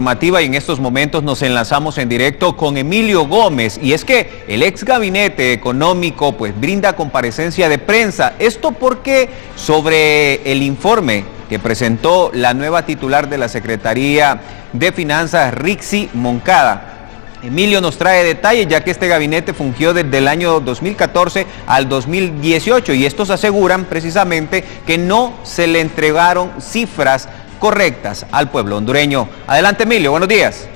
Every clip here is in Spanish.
Informativa y en estos momentos nos enlazamos en directo con Emilio Gómez, y es que el ex gabinete económico brinda comparecencia de prensa. Esto porque sobre el informe que presentó la nueva titular de la Secretaría de Finanzas, Rixi Moncada. Emilio nos trae detalles, ya que este gabinete fungió desde el año 2014 al 2018 y estos aseguran precisamente que no se le entregaron cifras correctas al pueblo hondureño. Adelante, Emilio, buenos días.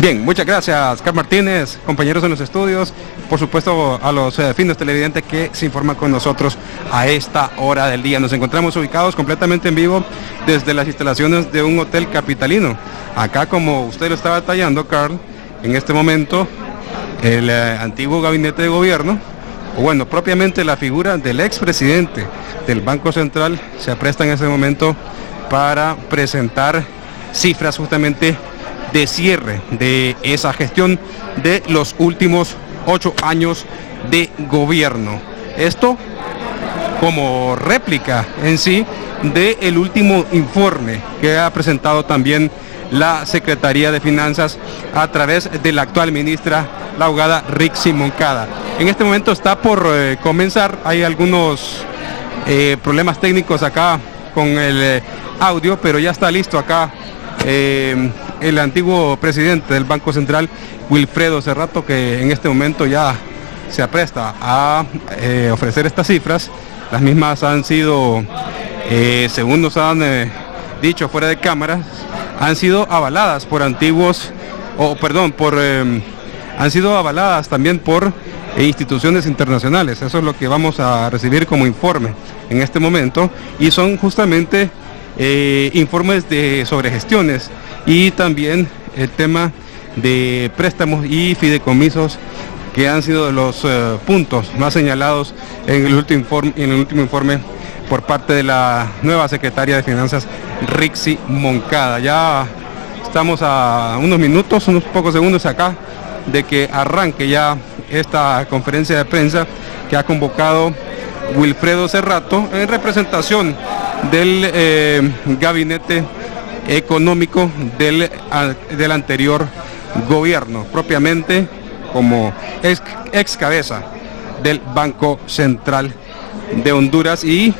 Bien, muchas gracias, Carl Martínez, compañeros en los estudios, por supuesto a los finos televidentes que se informan con nosotros a esta hora del día. Nos encontramos ubicados completamente en vivo desde las instalaciones de un hotel capitalino. Acá, como usted lo estaba detallando, Carl, en este momento el antiguo gabinete de gobierno, o bueno, propiamente la figura del expresidente del Banco Central, se apresta en ese momento para presentar cifras justamente de cierre de esa gestión de los últimos 8 años de gobierno. Esto como réplica en sí del último informe que ha presentado también la Secretaría de Finanzas a través de la actual ministra, la abogada Rixi Moncada. En este momento está por comenzar, hay algunos problemas técnicos acá con el audio, pero ya está listo acá el antiguo presidente del Banco Central, Wilfredo Serrato, que en este momento ya se apresta a ofrecer estas cifras. Las mismas han sido, según nos han dicho fuera de cámara, han sido avaladas por antiguos, han sido avaladas también por instituciones internacionales. Eso es lo que vamos a recibir como informe en este momento, y son justamente informes sobre gestiones y también el tema de préstamos y fideicomisos, que han sido los puntos más señalados en el último informe por parte de la nueva secretaria de Finanzas, Rixi Moncada. Ya estamos a unos minutos, unos pocos segundos acá de que arranque ya esta conferencia de prensa que ha convocado Wilfredo Serrato en representación del gabinete económico del anterior gobierno, propiamente como ex cabeza del Banco Central de Honduras, y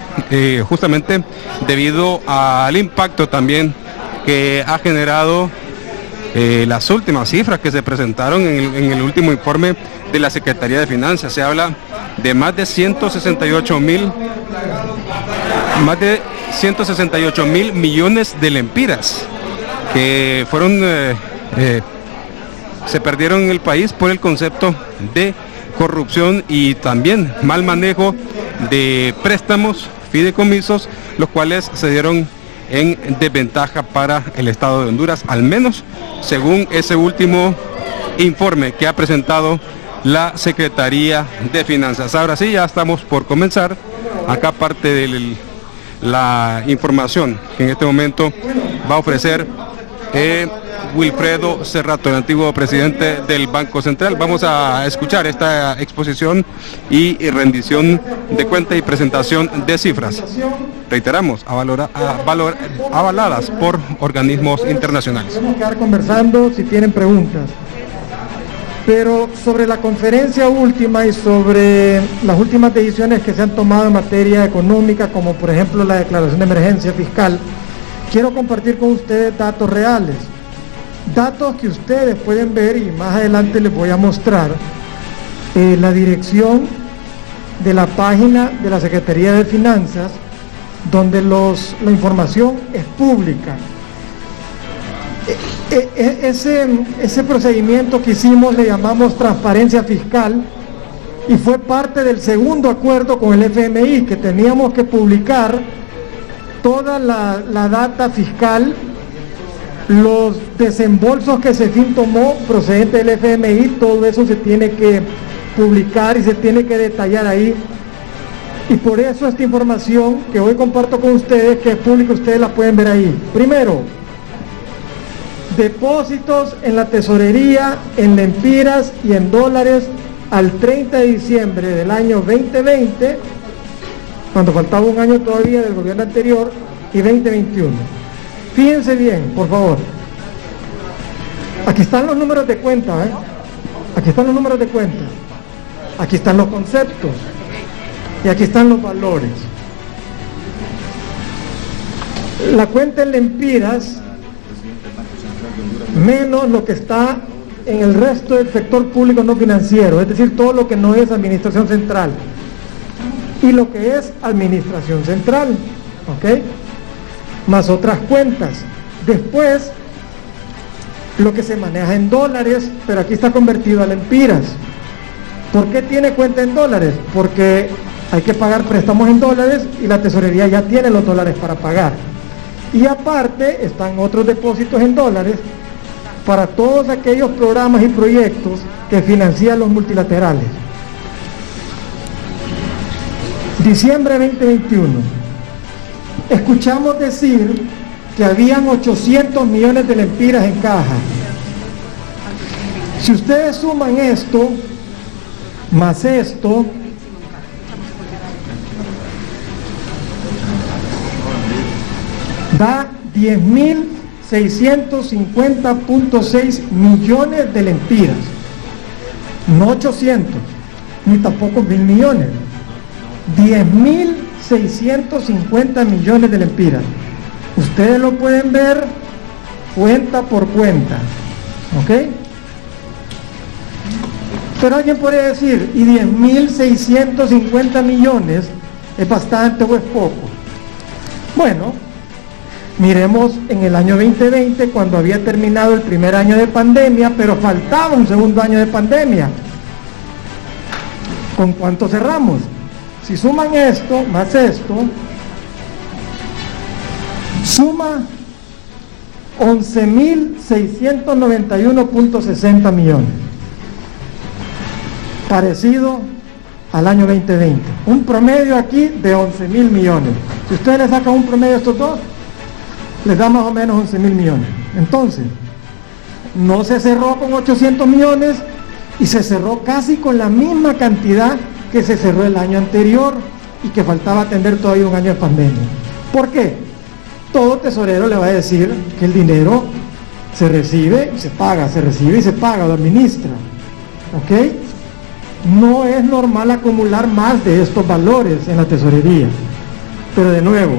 justamente debido al impacto también que ha generado las últimas cifras que se presentaron en el último informe de la Secretaría de Finanzas. Se habla de más de 168 mil millones de lempiras que fueron se perdieron en el país por el concepto de corrupción y también mal manejo de préstamos, fideicomisos, los cuales se dieron en desventaja para el Estado de Honduras, al menos según ese último informe que ha presentado la Secretaría de Finanzas. Ahora sí, ya estamos por comenzar. Acá parte de la información que en este momento va a ofrecer Wilfredo Serrato, el antiguo presidente del Banco Central. Vamos a escuchar esta exposición y rendición de cuenta y presentación de cifras. Reiteramos, avaladas por organismos internacionales. Vamos a quedar conversando si tienen preguntas. Pero sobre la conferencia última y sobre las últimas decisiones que se han tomado en materia económica, como por ejemplo la declaración de emergencia fiscal, quiero compartir con ustedes datos reales. Datos que ustedes pueden ver, y más adelante les voy a mostrar la dirección de la página de la Secretaría de Finanzas, donde la información es pública. Ese procedimiento que hicimos le llamamos transparencia fiscal, y fue parte del segundo acuerdo con el FMI, que teníamos que publicar toda la data fiscal, los desembolsos que CEFIN tomó procedente del FMI, todo eso se tiene que publicar y se tiene que detallar ahí. Y por eso esta información que hoy comparto con ustedes, que es pública, ustedes la pueden ver ahí. Primero, depósitos en la tesorería, en lempiras y en dólares al 30 de diciembre del año 2020 cuando faltaba un año todavía del gobierno anterior, y 2021. Fíjense bien, por favor. Aquí están los números de cuenta, ¿eh? Aquí están los números de cuenta. Aquí están los conceptos. Y aquí están los valores. La cuenta en lempiras menos lo que está en el resto del sector público no financiero, es decir, todo lo que no es administración central y lo que es administración central, ¿ok? Más otras cuentas. Después, lo que se maneja en dólares, pero aquí está convertido a lempiras. ¿Por qué tiene cuenta en dólares? Porque hay que pagar préstamos en dólares y la tesorería ya tiene los dólares para pagar. Y aparte están otros depósitos en dólares para todos aquellos programas y proyectos que financian los multilaterales. Diciembre 2021. Escuchamos decir que habían 800 millones de lempiras en caja. Si ustedes suman esto, más esto, da 10.650.6 millones de lempiras. No 800, ni tampoco 1.000 millones. 10.650 millones de lempiras. Ustedes lo pueden ver cuenta por cuenta, ¿ok? Pero alguien podría decir, ¿y 10.650 millones es bastante o es poco? Bueno, miremos en el año 2020, cuando había terminado el primer año de pandemia, pero faltaba un segundo año de pandemia. ¿Con cuánto cerramos? Si suman esto, más esto, suma 11.691.60 millones. Parecido al año 2020. Un promedio aquí de 11.000 millones. Si ustedes le sacan un promedio a estos dos, les da más o menos 11.000 millones. Entonces, no se cerró con 800 millones y se cerró casi con la misma cantidad que se cerró el año anterior y que faltaba atender todavía un año de pandemia. ¿Por qué? Todo tesorero le va a decir que el dinero se recibe y se paga, se recibe y se paga, lo administra. ¿Ok? No es normal acumular más de estos valores en la tesorería. Pero de nuevo,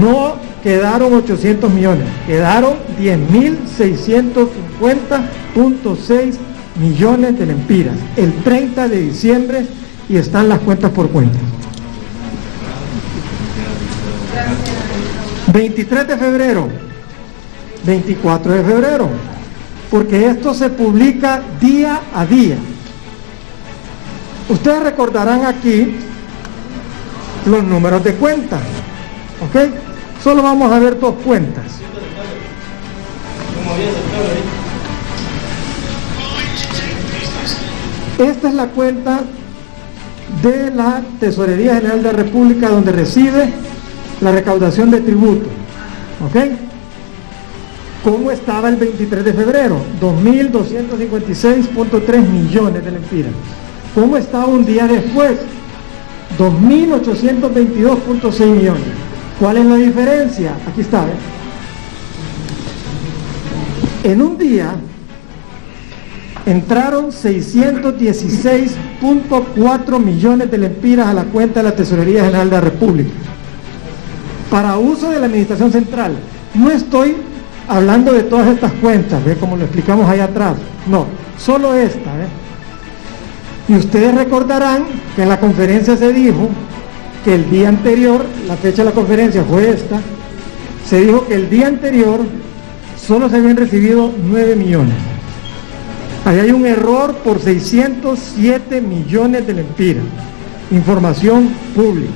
no quedaron 800 millones, quedaron 10.650.6 millones de lempiras el 30 de diciembre y están las cuentas por cuentas. 23 de febrero, 24 de febrero, porque esto se publica día a día. Ustedes recordarán aquí los números de cuenta, ¿ok? Solo vamos a ver dos cuentas. Esta es la cuenta de la Tesorería General de la República, donde recibe la recaudación de tributo, ¿ok? ¿Cómo estaba el 23 de febrero? 2.256.3 millones de lempiras. ¿Cómo estaba un día después? 2.822.6 millones. ¿Cuál es la diferencia? Aquí está, ¿eh? En un día entraron 616.4 millones de lempiras a la cuenta de la Tesorería General de la República para uso de la Administración Central. No estoy hablando de todas estas cuentas, ¿ve? Como lo explicamos ahí atrás. No, solo esta, ¿eh? Y ustedes recordarán que en la conferencia se dijo que el día anterior, la fecha de la conferencia fue esta, se dijo que el día anterior solo se habían recibido 9 millones. Ahí hay un error por 607 millones de lempiras. Información pública.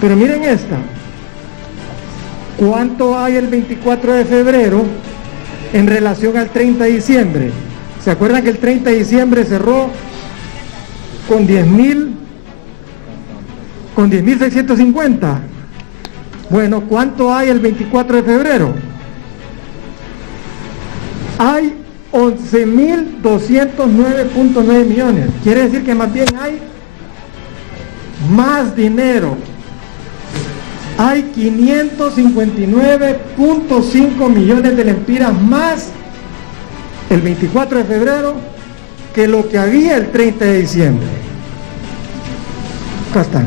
Pero miren esta. ¿Cuánto hay el 24 de febrero en relación al 30 de diciembre? ¿Se acuerdan que el 30 de diciembre cerró con 10.650? Bueno, ¿cuánto hay el 24 de febrero? Hay 11.209.9 millones. Quiere decir que más bien hay más dinero. Hay 559.5 millones de lempiras más el 24 de febrero que lo que había el 30 de diciembre. Acá están.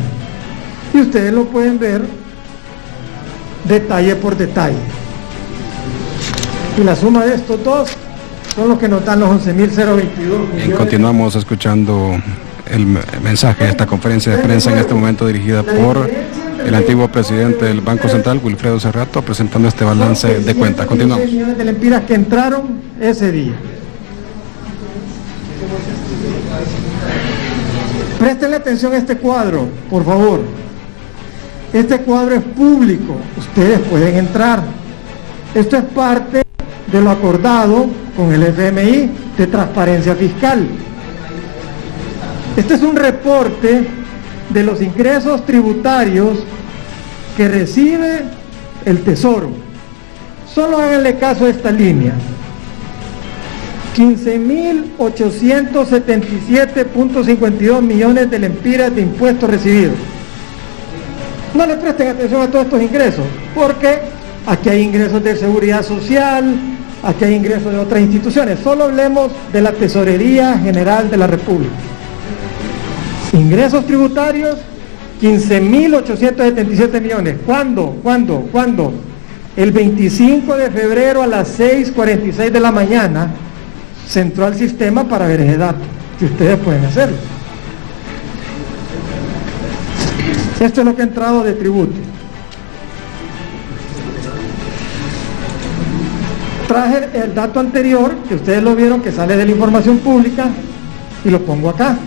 Y ustedes lo pueden ver detalle por detalle. Y la suma de estos dos son los que nos dan los 11.022 millones. Continuamos escuchando el mensaje de esta conferencia de prensa en este momento dirigida por el antiguo presidente del Banco Central, Wilfredo Cerrato, presentando este balance de cuenta. Continuamos. Millones de lempiras que entraron ese día. Prestenle atención a este cuadro, por favor. Este cuadro es público, ustedes pueden entrar. Esto es parte de lo acordado con el FMI de transparencia fiscal. Este es un reporte de los ingresos tributarios que recibe el Tesoro. Solo háganle caso a esta línea. 15.877.52 millones de lempiras de impuestos recibidos. No le presten atención a todos estos ingresos, porque aquí hay ingresos de seguridad social, aquí hay ingresos de otras instituciones. Solo hablemos de la Tesorería General de la República. Ingresos tributarios, 15.877 millones. ¿Cuándo? El 25 de febrero a las 6:46 de la mañana se entró al sistema para ver ese dato, que ustedes pueden hacerlo. Esto es lo que ha entrado de tributo. Traje el dato anterior, que ustedes lo vieron, que sale de la información pública, y lo pongo acá.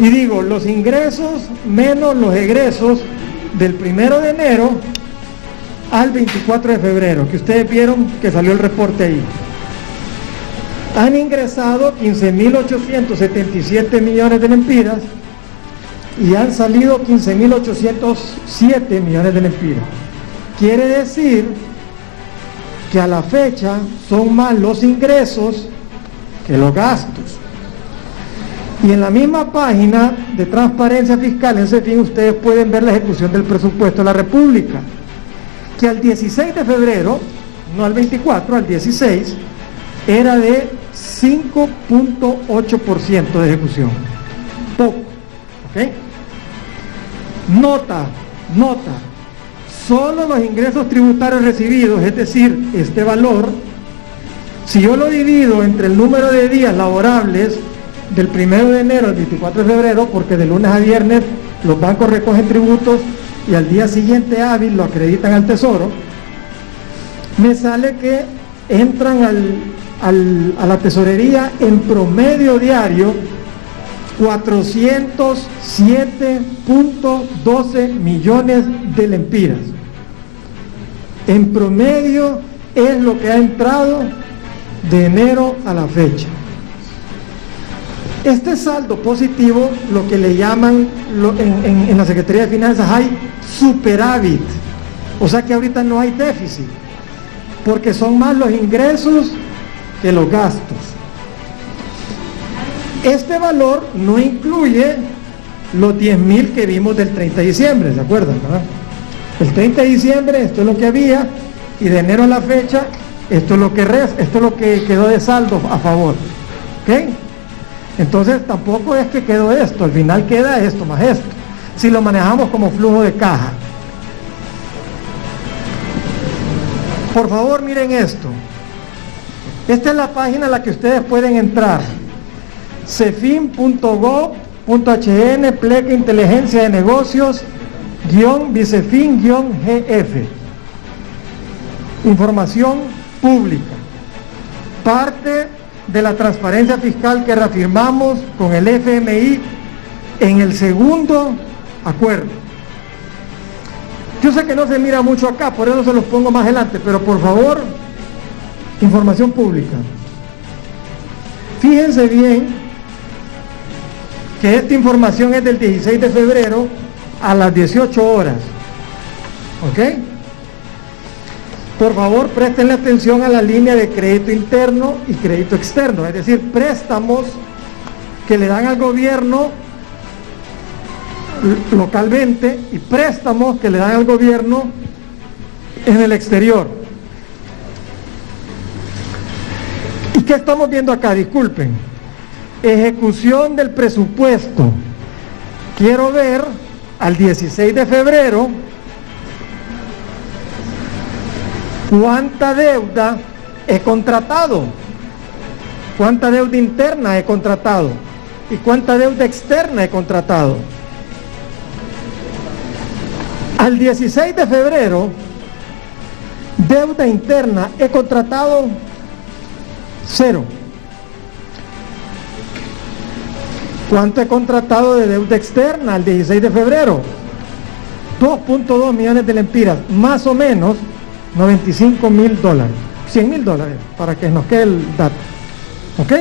Y digo, los ingresos menos los egresos del 1 de enero al 24 de febrero, que ustedes vieron que salió el reporte ahí. Han ingresado 15.877 millones de lempiras y han salido 15.807 millones de lempiras. Quiere decir que a la fecha son más los ingresos que los gastos. Y en la misma página de transparencia fiscal, en ese fin, ustedes pueden ver la ejecución del presupuesto de la República, que al 16 de febrero, no al 24, al 16, era de 5.8% de ejecución. Poco, ¿ok? Nota, solo los ingresos tributarios recibidos, es decir, este valor, si yo lo divido entre el número de días laborables del 1 de enero al 24 de febrero, porque de lunes a viernes los bancos recogen tributos y al día siguiente hábil lo acreditan al Tesoro, me sale que entran a la tesorería en promedio diario 407.12 millones de lempiras. En promedio es lo que ha entrado de enero a la fecha. Este saldo positivo, lo que le llaman en la Secretaría de Finanzas, hay superávit, o sea que ahorita no hay déficit, porque son más los ingresos que los gastos. Este valor no incluye los 10.000 que vimos del 30 de diciembre, ¿se acuerdan, verdad? El 30 de diciembre esto es lo que había, y de enero a la fecha esto es lo que quedó de saldo a favor, ¿ok? Entonces tampoco es que quedó esto, al final queda esto más esto, si lo manejamos como flujo de caja. Por favor, miren esto. Esta es la página a la que ustedes pueden entrar. cefin.gov.hn pleca inteligencia de negocios _vicefin_gf. Información pública. Parte de la transparencia fiscal que reafirmamos con el FMI en el segundo acuerdo. Yo sé que no se mira mucho acá, por eso se los pongo más adelante, pero por favor, información pública. Fíjense bien que esta información es del 16 de febrero a las 18 horas. ¿Ok? Por favor, préstenle atención a la línea de crédito interno y crédito externo, es decir, préstamos que le dan al gobierno localmente y préstamos que le dan al gobierno en el exterior. ¿Y qué estamos viendo acá? Disculpen. Ejecución del presupuesto. Quiero ver al 16 de febrero cuánta deuda he contratado, cuánta deuda interna he contratado y cuánta deuda externa he contratado. Al 16 de febrero, deuda interna he contratado 0. ¿Cuánto he contratado de deuda externa al 16 de febrero? 2.2 millones de lempiras, más o menos $95,000, $100,000, para que nos quede el dato. ¿Ok?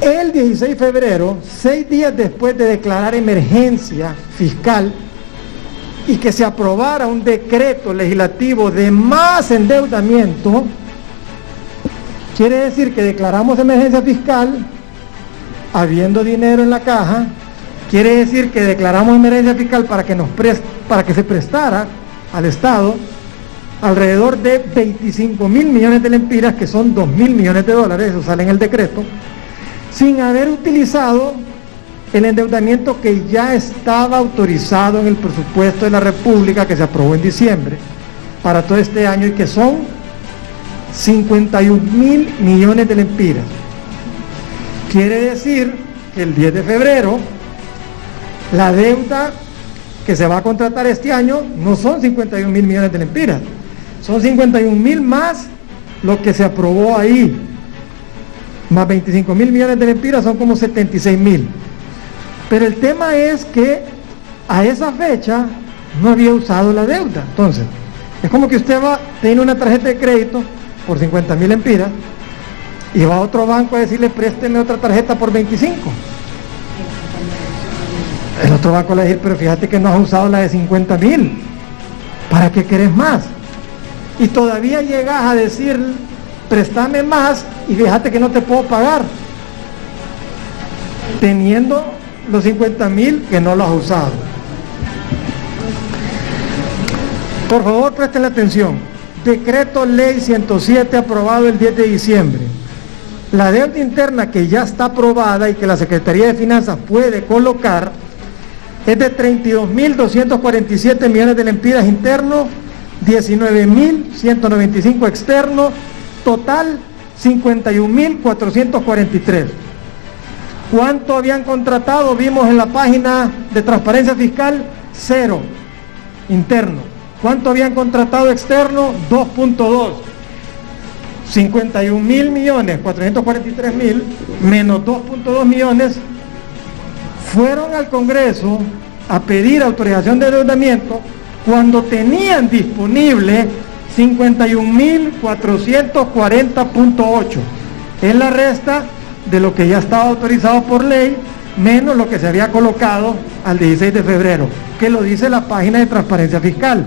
El 16 de febrero, 6 días después de declarar emergencia fiscal y que se aprobara un decreto legislativo de más endeudamiento, quiere decir que declaramos emergencia fiscal habiendo dinero en la caja, quiere decir que declaramos emergencia fiscal para que se prestara al Estado alrededor de 25,000 millones de lempiras, que son 2,000 millones de dólares, eso sale en el decreto, sin haber utilizado el endeudamiento que ya estaba autorizado en el presupuesto de la República que se aprobó en diciembre para todo este año y que son 51,000 millones de lempiras. Quiere decir que el 10 de febrero la deuda que se va a contratar este año no son 51,000 millones de lempiras, son 51,000 más lo que se aprobó ahí, más 25,000 millones de lempiras son como 76,000. Pero el tema es que a esa fecha no había usado la deuda. Entonces, es como que usted tiene una tarjeta de crédito por 50,000 lempiras y va a otro banco a decirle présteme otra tarjeta por 25. El otro banco le va a decir, pero fíjate que no has usado la de 50,000, ¿para qué querés más? Y todavía llegas a decir, préstame más y fíjate que no te puedo pagar, teniendo los 50,000 que no los has usado. Por favor, presten atención. Decreto Ley 107 aprobado el 10 de diciembre. La deuda interna que ya está aprobada y que la Secretaría de Finanzas puede colocar es de 32,247 millones de lempiras internos, 19,195 externos, total 51,443. ¿Cuánto habían contratado? Vimos en la página de transparencia fiscal, 0 interno. ¿Cuánto habían contratado externo? 2.2. 51,000 millones, 443,000, menos 2.2 millones, fueron al Congreso a pedir autorización de endeudamiento cuando tenían disponible 51,440.8. Es la resta de lo que ya estaba autorizado por ley, menos lo que se había colocado al 16 de febrero, que lo dice la página de transparencia fiscal.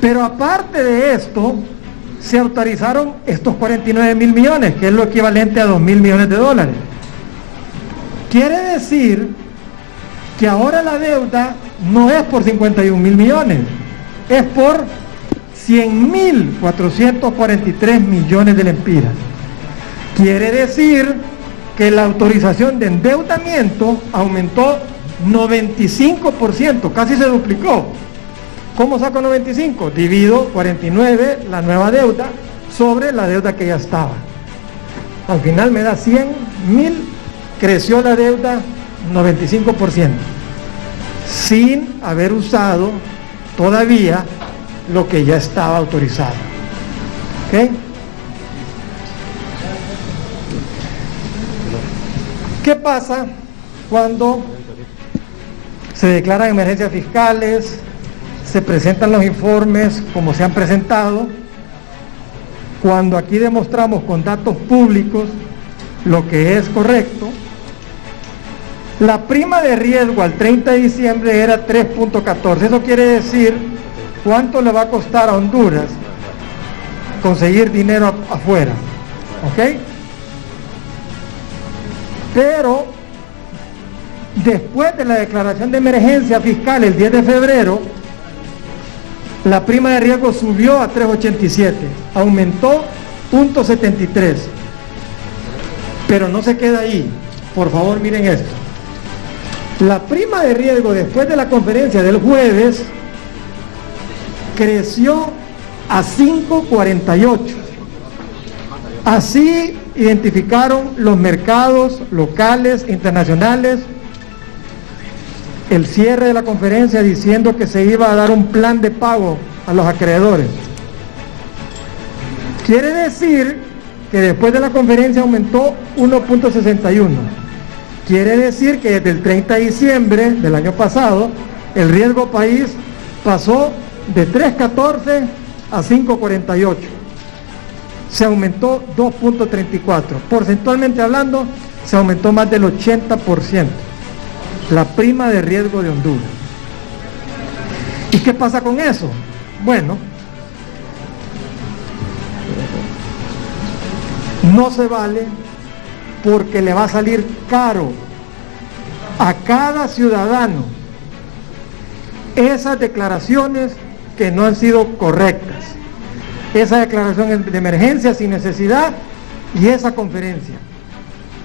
Pero aparte de esto, se autorizaron estos 49,000 millones, que es lo equivalente a 2,000 millones de dólares. Quiere decir que ahora la deuda no es por 51,000 millones, es por 100,443 millones de lempiras. Quiere decir que la autorización de endeudamiento aumentó 95%, casi se duplicó. ¿Cómo saco 95? Divido 49, la nueva deuda, sobre la deuda que ya estaba. Al final me da 100,000, creció la deuda 95%, sin haber usado todavía lo que ya estaba autorizado. ¿Ok? ¿Qué pasa cuando se declaran emergencias fiscales, se presentan los informes como se han presentado, cuando aquí demostramos con datos públicos lo que es correcto? La prima de riesgo al 30 de diciembre era 3.14, eso quiere decir cuánto le va a costar a Honduras conseguir dinero afuera, ¿ok? Pero Después de la declaración de emergencia fiscal el 10 de febrero, la prima de riesgo subió a 3.87, aumentó 0.73. Pero no se queda ahí. Por favor, miren esto. La prima de riesgo después de la conferencia del jueves creció a 5.48. Así identificaron los mercados locales, internacionales, el cierre de la conferencia diciendo que se iba a dar un plan de pago a los acreedores. Quiere decir que después de la conferencia aumentó 1.61. Quiere decir que desde el 30 de diciembre del año pasado, el riesgo país pasó de 3.14 a 5.48. Se aumentó 2.34. Porcentualmente hablando, se aumentó más del 80%. La prima de riesgo de Honduras. ¿Y qué pasa con eso? Bueno, no se vale porque le va a salir caro a cada ciudadano esas declaraciones que no han sido correctas, esa declaración de emergencia sin necesidad y esa conferencia.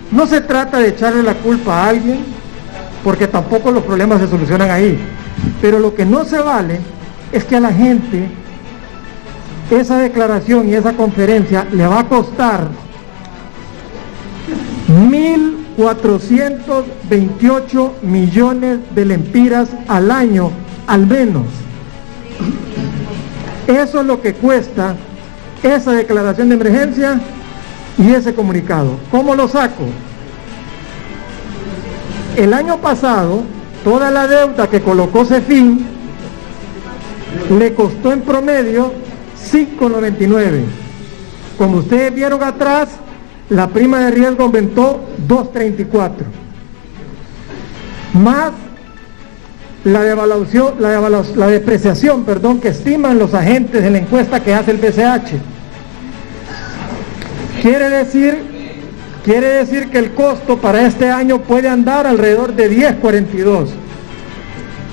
No se trata de echarle la culpa a alguien, porque tampoco los problemas se solucionan ahí, pero lo que no se vale es que a la gente esa declaración y esa conferencia le va a costar 1.428 millones de lempiras al año, al menos. Eso es lo que cuesta esa declaración de emergencia y ese comunicado. ¿Cómo lo saco? El año pasado, toda la deuda que colocó CEFIN le costó en promedio 5.99. Como ustedes vieron atrás, la prima de riesgo aumentó 2.34. Más la depreciación, que estiman los agentes en la encuesta que hace el BCH. Quiere decir que el costo para este año puede andar alrededor de 10.42.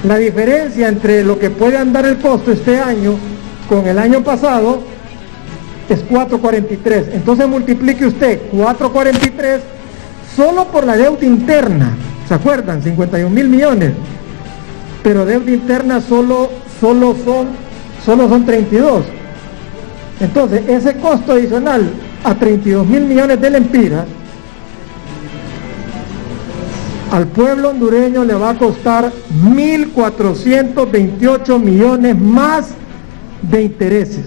La diferencia entre lo que puede andar el costo este año con el año pasado es 4.43. Entonces multiplique usted 4.43 solo por la deuda interna. ¿Se acuerdan? 51.000 millones. Pero deuda interna solo son 32. Entonces ese costo adicional a 32.000 millones de lempiras al pueblo hondureño le va a costar 1.428 millones más de intereses.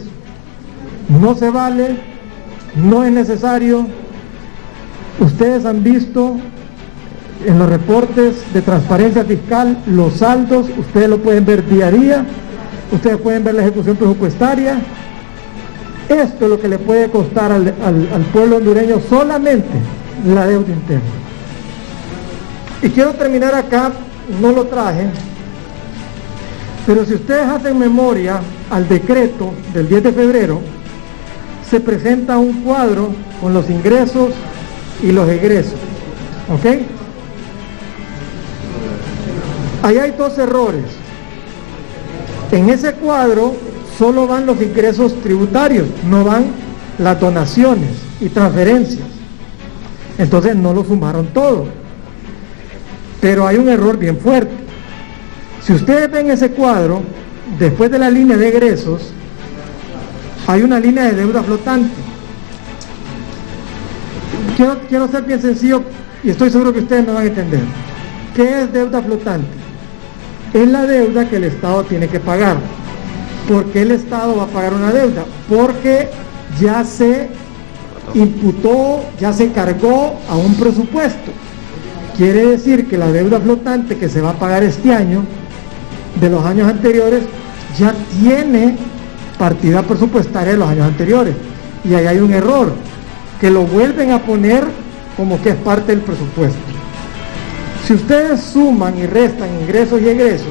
No se vale, no es necesario. Ustedes han visto en los reportes de transparencia fiscal los saldos, ustedes lo pueden ver día a día, ustedes pueden ver la ejecución presupuestaria. Esto es lo que le puede costar al pueblo hondureño solamente la deuda interna. Y quiero terminar acá, no lo traje, pero si ustedes hacen memoria al decreto del 10 de febrero, se presenta un cuadro con los ingresos y los egresos, ¿ok? Ahí hay dos errores. En ese cuadro solo van los ingresos tributarios, no van las donaciones y transferencias. Entonces no lo sumaron todo. Pero hay un error bien fuerte. Si ustedes ven ese cuadro, después de la línea de egresos, hay una línea de deuda flotante. Quiero ser bien sencillo y estoy seguro que ustedes me van a entender. ¿Qué es deuda flotante? Es la deuda que el Estado tiene que pagar. ¿Por qué el Estado va a pagar una deuda? Porque ya se imputó, ya se cargó a un presupuesto. Quiere decir que la deuda flotante que se va a pagar este año, de los años anteriores, ya tiene partida presupuestaria de los años anteriores. Y ahí hay un error, que lo vuelven a poner como que es parte del presupuesto. Si ustedes suman y restan ingresos y egresos,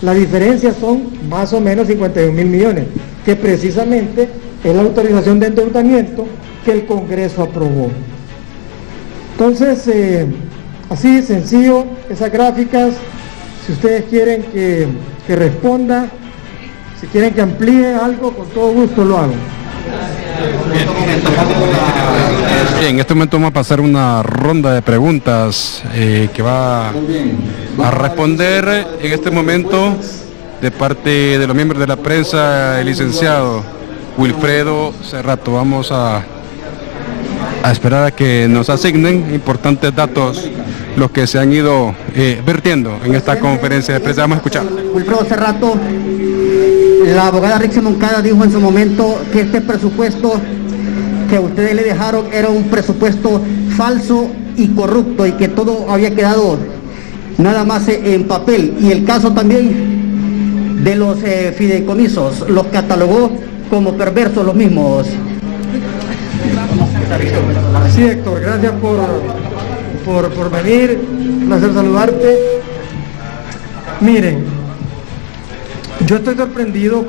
la diferencia son más o menos 51.000 millones, que precisamente es la autorización de endeudamiento que el Congreso aprobó. Entonces, Así, sencillo, esas gráficas, si ustedes quieren que responda, si quieren que amplíe algo, con todo gusto lo hago. Bien, en este momento vamos a pasar una ronda de preguntas que va a responder en este momento de parte de los miembros de la prensa el licenciado Wilfredo Cerrato. Vamos a esperar a que nos asignen importantes datos, los que se han ido vertiendo en esta conferencia de prensa. Vamos a escuchar. Wilfredo Cerrato, la abogada Rixi Moncada dijo en su momento que este presupuesto que ustedes le dejaron era un presupuesto falso y corrupto y que todo había quedado nada más en papel. Y el caso también de los fideicomisos, los catalogó como perversos los mismos. Sí, Héctor, gracias por venir, un placer saludarte. Miren, yo estoy sorprendido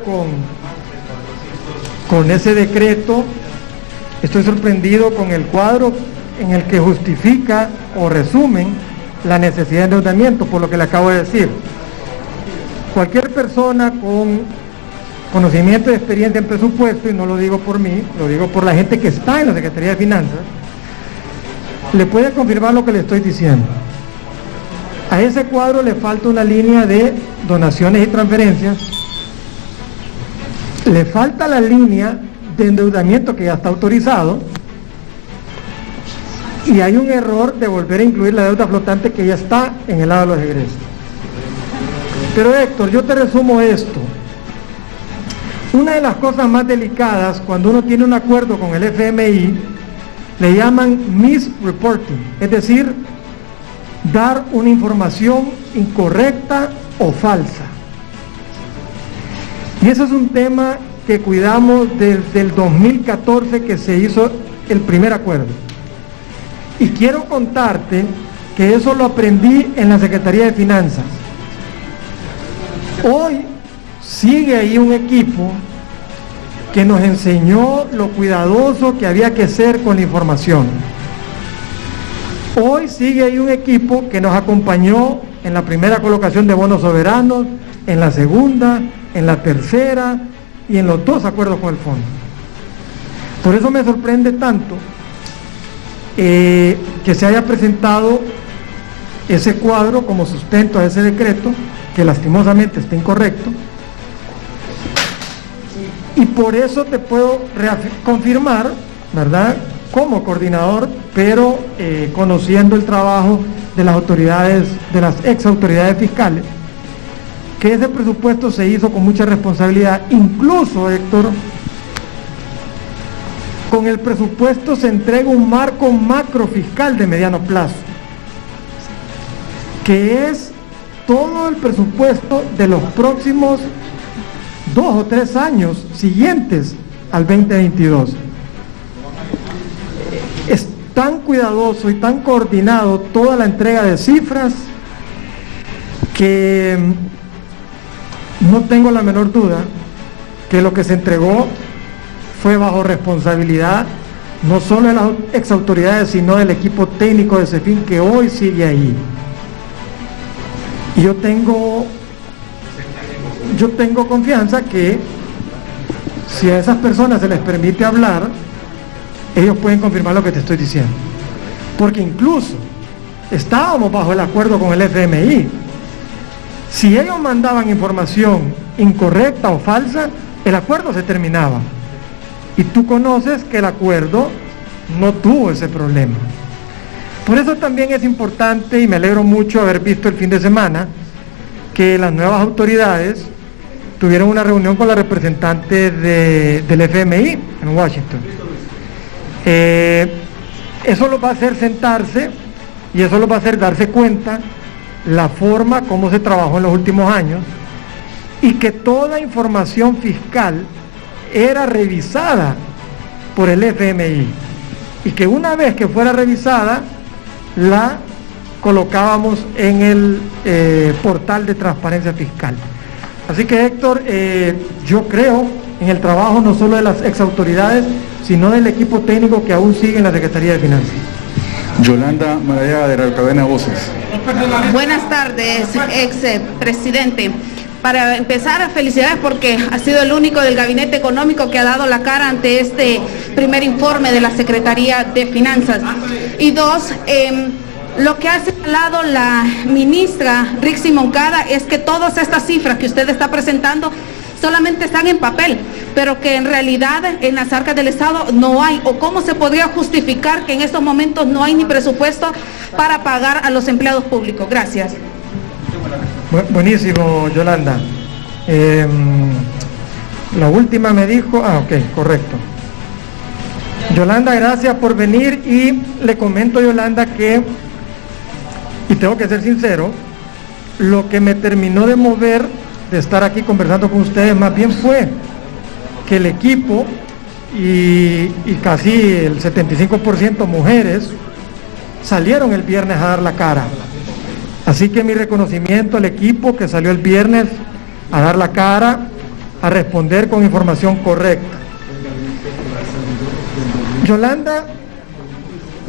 con ese decreto, estoy sorprendido con el cuadro en el que justifica o resumen la necesidad de endeudamiento, por lo que le acabo de decir. Cualquier persona con conocimiento y experiencia en presupuesto, y no lo digo por mí, lo digo por la gente que está en la Secretaría de Finanzas, le puede confirmar lo que le estoy diciendo. A ese cuadro le falta una línea de donaciones y transferencias, le falta la línea de endeudamiento que ya está autorizado, y hay un error de volver a incluir la deuda flotante que ya está en el lado de los egresos. Pero Héctor, yo te resumo esto. Una de las cosas más delicadas cuando uno tiene un acuerdo con el FMI le llaman misreporting, es decir, dar una información incorrecta o falsa. Y eso es un tema que cuidamos desde el 2014 que se hizo el primer acuerdo. Y quiero contarte que eso lo aprendí en la Secretaría de Finanzas. Hoy sigue ahí un equipo que nos enseñó lo cuidadoso que había que ser con la información. Hoy sigue ahí un equipo que nos acompañó en la primera colocación de bonos soberanos, en la segunda, en la tercera y en los dos acuerdos con el fondo. Por eso me sorprende tanto que se haya presentado ese cuadro como sustento a ese decreto, que lastimosamente está incorrecto, y por eso te puedo confirmar, ¿verdad?, como coordinador, pero conociendo el trabajo de las autoridades, de las ex autoridades fiscales, que ese presupuesto se hizo con mucha responsabilidad. Incluso, Héctor, con el presupuesto se entrega un marco macro fiscal de mediano plazo, que es todo el presupuesto de los próximos 2 o 3 años siguientes al 2022. Es tan cuidadoso y tan coordinado toda la entrega de cifras que no tengo la menor duda que lo que se entregó fue bajo responsabilidad no solo de las ex autoridades, sino del equipo técnico de CEFIN que hoy sigue ahí. Y yo tengo confianza que si a esas personas se les permite hablar, ellos pueden confirmar lo que te estoy diciendo. Porque incluso estábamos bajo el acuerdo con el FMI. Si ellos mandaban información incorrecta o falsa, el acuerdo se terminaba. Y tú conoces que el acuerdo no tuvo ese problema. Por eso también es importante, y me alegro mucho haber visto el fin de semana, que las nuevas autoridades tuvieron una reunión con la representante del FMI en Washington. Eso los va a hacer sentarse y eso los va a hacer darse cuenta la forma como se trabajó en los últimos años y que toda información fiscal era revisada por el FMI y que una vez que fuera revisada la colocábamos en el portal de transparencia fiscal. Así que Héctor, yo creo en el trabajo no solo de las ex autoridades, sino del equipo técnico que aún sigue en la Secretaría de Finanzas. Yolanda Maraya, de la cadena Voces. Buenas tardes, ex presidente. Para empezar, felicidades porque ha sido el único del gabinete económico que ha dado la cara ante este primer informe de la Secretaría de Finanzas. Y dos, lo que ha señalado la ministra Rixi Moncada es que todas estas cifras que usted está presentando solamente están en papel, pero que en realidad en las arcas del Estado no hay, o cómo se podría justificar que en estos momentos no hay ni presupuesto para pagar a los empleados públicos. Gracias. Buenísimo, Yolanda. La última me dijo, ok, correcto. Yolanda, gracias por venir y le comento, Yolanda, que, y tengo que ser sincero, lo que me terminó de mover de estar aquí conversando con ustedes más bien fue que el equipo y casi el 75% mujeres salieron el viernes a dar la cara. Así que mi reconocimiento al equipo que salió el viernes a dar la cara, a responder con información correcta. Yolanda,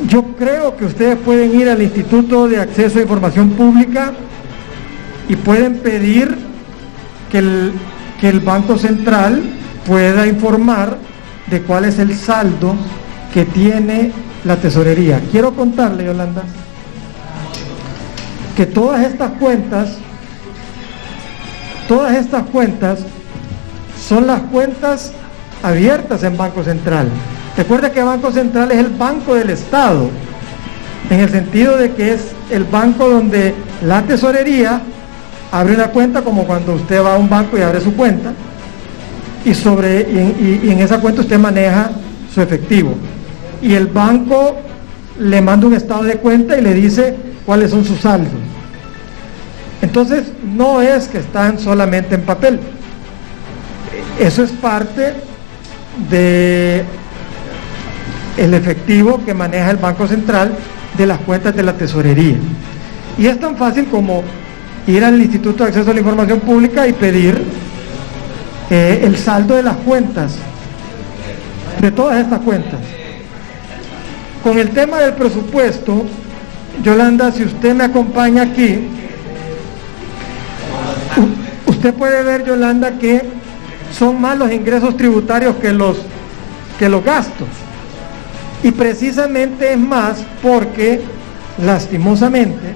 yo creo que ustedes pueden ir al Instituto de Acceso a Información Pública y pueden pedir que el Banco Central pueda informar de cuál es el saldo que tiene la tesorería. Quiero contarle, Yolanda, que todas estas cuentas son las cuentas abiertas en Banco Central. Recuerda que Banco Central es el banco del Estado, en el sentido de que es el banco donde la tesorería abre una cuenta, como cuando usted va a un banco y abre su cuenta, y en esa cuenta usted maneja su efectivo. Y el banco le manda un estado de cuenta y le dice cuáles son sus saldos. Entonces, no es que están solamente en papel. Eso es parte de el efectivo que maneja el Banco Central de las cuentas de la tesorería. Y es tan fácil como ir al Instituto de Acceso a la Información Pública y pedir el saldo de las cuentas, de todas estas cuentas. Con el tema del presupuesto, Yolanda, si usted me acompaña aquí, usted puede ver, Yolanda, que son más los ingresos tributarios que los gastos. Y precisamente es más porque, lastimosamente,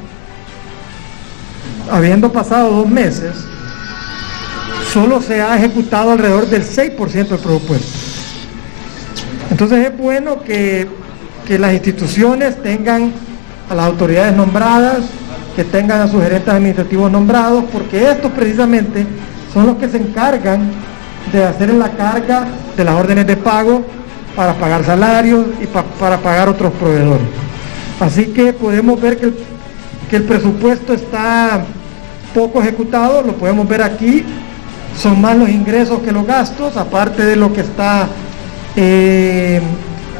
habiendo pasado 2 meses, solo se ha ejecutado alrededor del 6% del presupuesto. Entonces es bueno que las instituciones tengan a las autoridades nombradas, que tengan a sus gerentes administrativos nombrados, porque estos precisamente son los que se encargan de hacer la carga de las órdenes de pago para pagar salarios y para pagar otros proveedores. Así que podemos ver que el presupuesto está poco ejecutado, lo podemos ver aquí, son más los ingresos que los gastos, aparte de lo que está en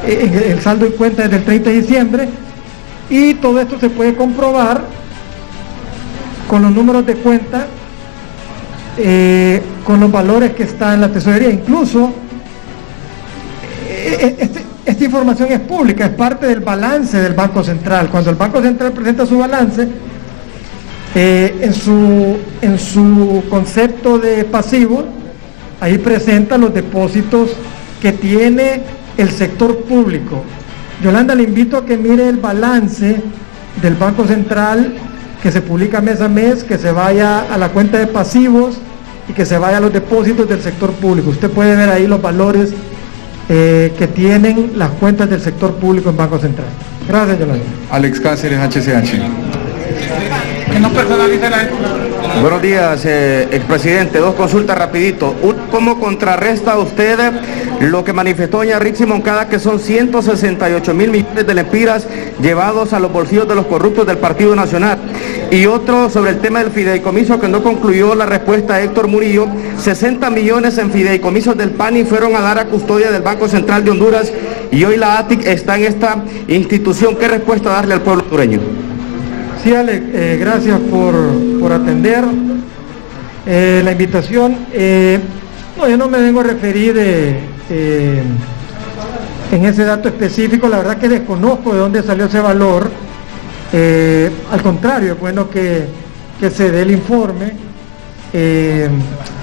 el saldo en cuenta desde el 30 de diciembre, y todo esto se puede comprobar con los números de cuenta, con los valores que están en la tesorería. Incluso esta información es pública, es parte del balance del Banco Central. Cuando el Banco Central presenta su balance, en su concepto de pasivo, ahí presenta los depósitos que tiene el sector público. Yolanda, le invito a que mire el balance del Banco Central, que se publica mes a mes, que se vaya a la cuenta de pasivos y que se vaya a los depósitos del sector público. Usted puede ver ahí los valores que tienen las cuentas del sector público en Banco Central. Gracias, Yolanda. Alex Cáceres, HCH. Buenos días, expresidente. 2 consultas rapidito. ¿Cómo contrarresta usted lo que manifestó doña Rixi Moncada, que son 168.000 millones de lempiras llevados a los bolsillos de los corruptos del Partido Nacional? Y otro sobre el tema del fideicomiso, que no concluyó la respuesta a Héctor Murillo. 60 millones en fideicomisos del PANI fueron a dar a custodia del Banco Central de Honduras y hoy la ATIC está en esta institución. ¿Qué respuesta darle al pueblo hondureño? Sí, Alex, gracias por atender la invitación. No, yo no me vengo a referir en ese dato específico. La verdad que desconozco de dónde salió ese valor. Al contrario, es bueno que se dé el informe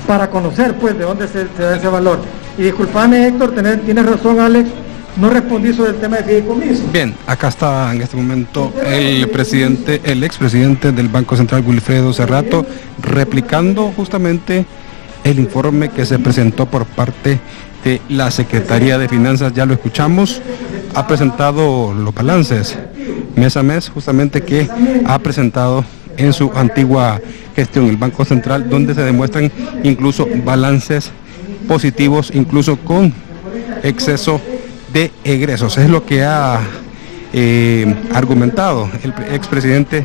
para conocer pues de dónde se da ese valor. Y disculpame, Héctor, tienes razón, Alex, no respondí sobre el tema de fideicomiso. Bien, acá está en este momento el expresidente del Banco Central, Wilfredo Cerrato, replicando justamente el informe que se presentó por parte de la Secretaría de Finanzas. Ya lo escuchamos, ha presentado los balances mes a mes, justamente que ha presentado en su antigua gestión el Banco Central, donde se demuestran incluso balances positivos, incluso con exceso de egresos. Es lo que ha argumentado el expresidente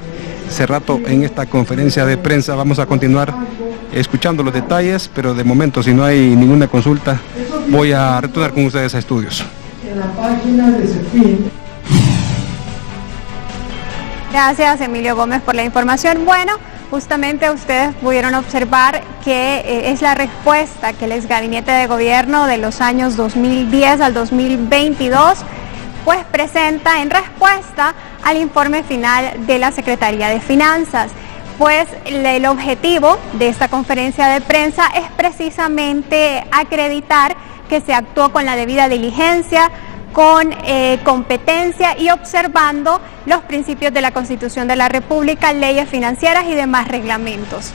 Cerrato en esta conferencia de prensa. Vamos a continuar escuchando los detalles, pero de momento, si no hay ninguna consulta, voy a retornar con ustedes a estudios. En la página de CEFIN. Gracias, Emilio Gómez, por la información. Bueno, justamente ustedes pudieron observar que es la respuesta que el ex gabinete de gobierno de los años 2010 al 2022 pues presenta en respuesta al informe final de la Secretaría de Finanzas. Pues el objetivo de esta conferencia de prensa es precisamente acreditar que se actuó con la debida diligencia, con competencia y observando los principios de la Constitución de la República, leyes financieras y demás reglamentos.